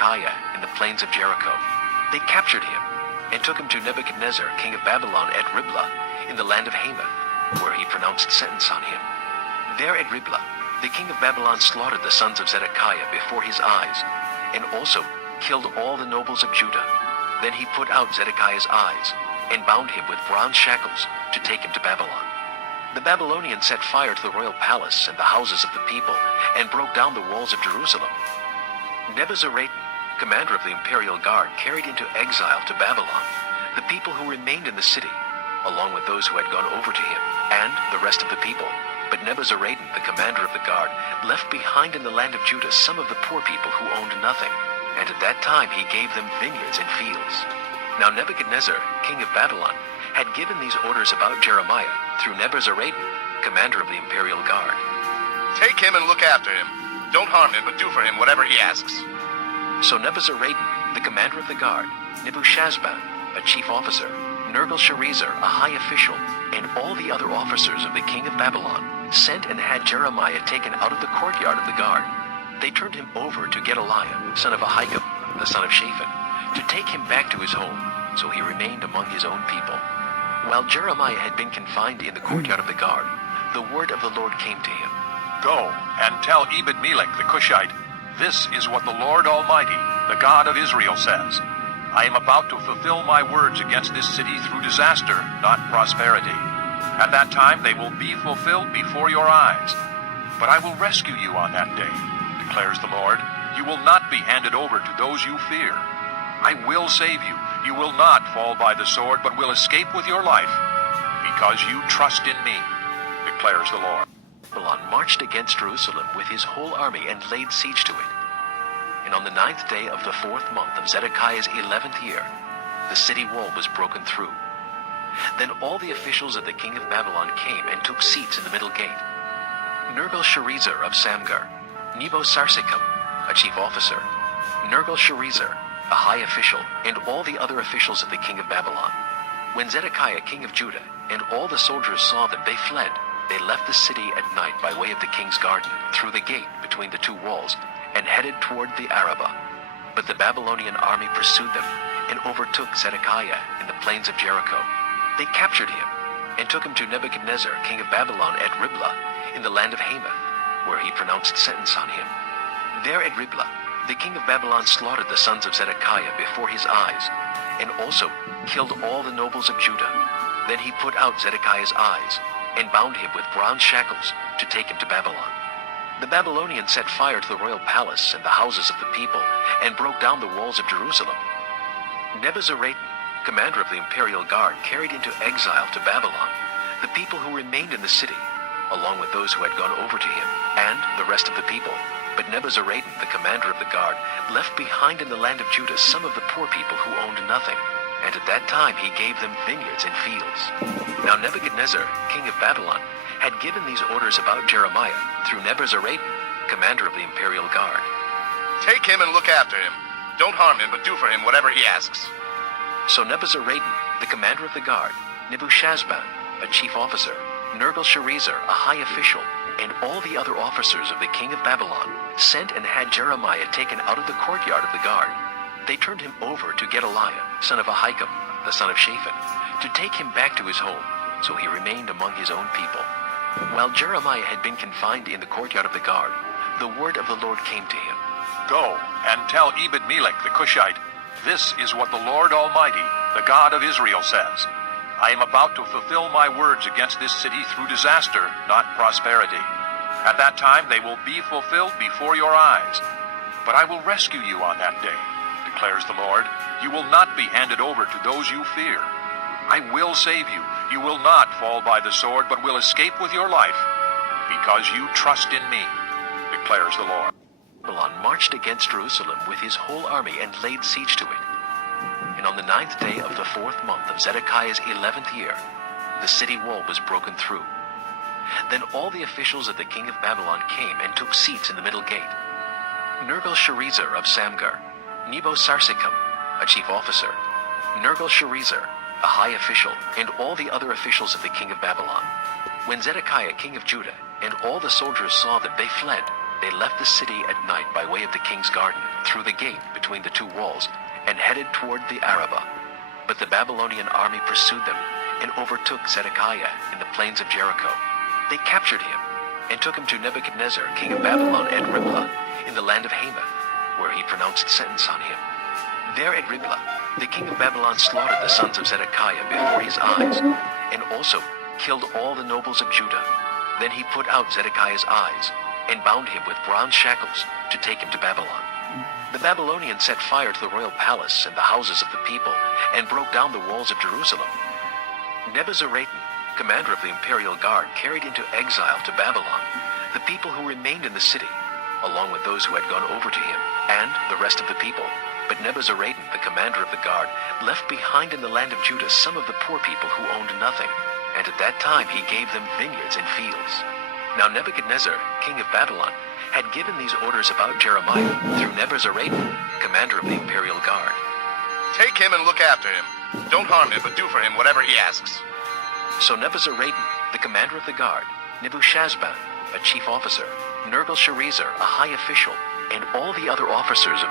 Zedekiah in the plains of Jericho. They captured him and took him to Nebuchadnezzar, king of Babylon, at Riblah in the land of Hamath, where he pronounced sentence on him. There at Riblah, the king of Babylon slaughtered the sons of Zedekiah before his eyes, and also killed all the nobles of Judah. Then he put out Zedekiah's eyes, and bound him with bronze shackles to take him to Babylon. The Babylonians set fire to the royal palace and the houses of the people, and broke down the walls of Jerusalem. Nebuzaradan, commander of the imperial guard, carried into exile to Babylon the people who remained in the city, along with those who had gone over to him, and the rest of the people. But Nebuzaradan, the commander of the guard, left behind in the land of Judah some of the poor people who owned nothing, and at that time he gave them vineyards and fields. Now Nebuchadnezzar, king of Babylon, had given these orders about Jeremiah through Nebuzaradan, commander of the imperial guard. Take him and look after him. Don't harm him, but do for him whatever he asks. So Nebuzaradan, the commander of the guard, Nebuchadnezzar, a chief officer, Nergal-Sharezer, a high official, and all the other officers of the king of Babylon, sent and had Jeremiah taken out of the courtyard of the guard. They turned him over to Gedaliah, son of Ahikam, the son of Shaphan, to take him back to his home, so he remained among his own people. While Jeremiah had been confined in the courtyard of the guard, the word of the Lord came to him. Go and tell Ebed-Melech the Cushite, this is what the Lord Almighty, the God of Israel, says. I am about to fulfill my words against this city through disaster, not prosperity. At that time they will be fulfilled before your eyes. But I will rescue you on that day, declares the Lord. You will not be handed over to those you fear. I will save you. You will not fall by the sword, but will escape with your life, because you trust in me, declares the Lord. Babylon marched against Jerusalem with his whole army and laid siege to it. And on the 9th day of the 4th month of Zedekiah's 11th year, the city wall was broken through. Then all the officials of the king of Babylon came and took seats in the middle gate. Nergal-Sharezer of Samgar, Nebo-Sarsechim, a chief officer, Nergal-Sharezer, a high official, and all the other officials of the king of Babylon. When Zedekiah, king of Judah, and all the soldiers saw them, they fled. They left the city at night by way of the king's garden, through the gate between the two walls, and headed toward the Arabah. But the Babylonian army pursued them, and overtook Zedekiah in the plains of Jericho. They captured him, and took him to Nebuchadnezzar, king of Babylon, at Riblah, in the land of Hamath, where he pronounced sentence on him. There at Riblah, the king of Babylon slaughtered the sons of Zedekiah before his eyes, and also killed all the nobles of Judah. Then he put out Zedekiah's eyes, and bound him with bronze shackles to take him to Babylon. The Babylonians set fire to the royal palace and the houses of the people, and broke down the walls of Jerusalem. Nebuzaradan, commander of the imperial guard, carried into exile to Babylon the people who remained in the city, along with those who had gone over to him, and the rest of the people. But Nebuzaradan, the commander of the guard, left behind in the land of Judah some of the poor people who owned nothing, and at that time he gave them vineyards and fields. Now Nebuchadnezzar, king of Babylon, had given these orders about Jeremiah through Nebuzaradan, commander of the imperial guard. Take him and look after him. Don't harm him, but do for him whatever he asks. So Nebuzaradan, the commander of the guard, Nebuchadnezzar, a chief officer, Nergal-Sharezer, a high official, and all the other officers of the king of Babylon, sent and had Jeremiah taken out of the courtyard of the guard. They turned him over to Gedaliah, son of Ahikam, the son of Shaphan, to take him back to his home, so he remained among his own people. While Jeremiah had been confined in the courtyard of the guard, the word of the Lord came to him. Go and tell Ebed-Melech the Cushite, this is what the Lord Almighty, the God of Israel, says. I am about to fulfill my words against this city through disaster, not prosperity. At that time they will be fulfilled before your eyes. But I will rescue you on that day, declares the Lord. You will not be handed over to those you fear. I will save you. You will not fall by the sword, but will escape with your life, because you trust in me, declares the Lord. Babylon marched against Jerusalem with his whole army and laid siege to it. And on the 9th day of the 4th month of Zedekiah's 11th year, the city wall was broken through. Then all the officials of the king of Babylon came and took seats in the middle gate. Nergal-Sharezer of Samgar, Nebo-Sarsechim, a chief officer, Nergal-Sharezer, a high official, and all the other officials of the king of Babylon. When Zedekiah, king of Judah, and all the soldiers saw them, they fled. They left the city at night by way of the king's garden, through the gate between the two walls and headed toward the Arabah. But the Babylonian army pursued them and overtook Zedekiah in the plains of Jericho. They captured him and took him to Nebuchadnezzar, king of Babylon, at Riblah in the land of Hamath, where he pronounced sentence on him. There at Riblah, the king of Babylon slaughtered the sons of Zedekiah before his eyes, and also killed all the nobles of Judah. Then he put out Zedekiah's eyes, and bound him with bronze shackles to take him to Babylon. The Babylonians set fire to the royal palace and the houses of the people, and broke down the walls of Jerusalem. Nebuzaradan, commander of the imperial guard, carried into exile to Babylon the people who remained in the city, along with those who had gone over to him, and the rest of the people. But Nebuzaradan, the commander of the guard, left behind in the land of Judah some of the poor people who owned nothing, and at that time he gave them vineyards and fields. Now Nebuchadnezzar, king of Babylon, had given these orders about Jeremiah through Nebuzaradan, commander of the imperial guard. Take him and look after him. Don't harm him, but do for him whatever he asks. So Nebuzaradan, the commander of the guard, Nebuchadnezzar, a chief officer, Nergal-Sharezer, a high official, and all the other officers of